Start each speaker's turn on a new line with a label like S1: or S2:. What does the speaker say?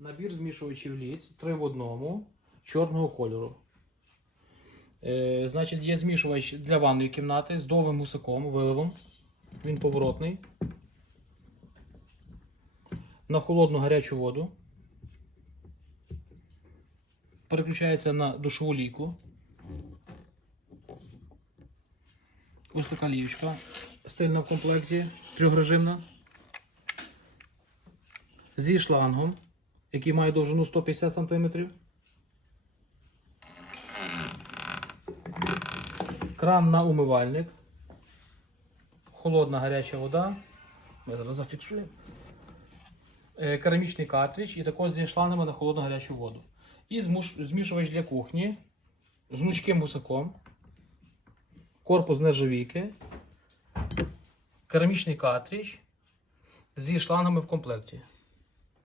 S1: Набір змішувачів ліць, три в одному чорного кольору. Е, Значить, є змішувач для ванної кімнати з довгим гусаком, виливом. Він поворотний. На холодну гарячу воду. Переключається на душову ліку. Ось така ліючка. Стильна в комплекті, трьохрежимна. Зі шлангом який має довжину 150 см. Кран на умивальник. Холодна гаряча вода. Ми зараз зафіксуємо. Е, керамічний картридж і також зі шланами на холодну гарячу воду. І змішувач для кухні з гнучким гусаком, корпус нержавійки, керамічний картридж зі шлангами в комплекті.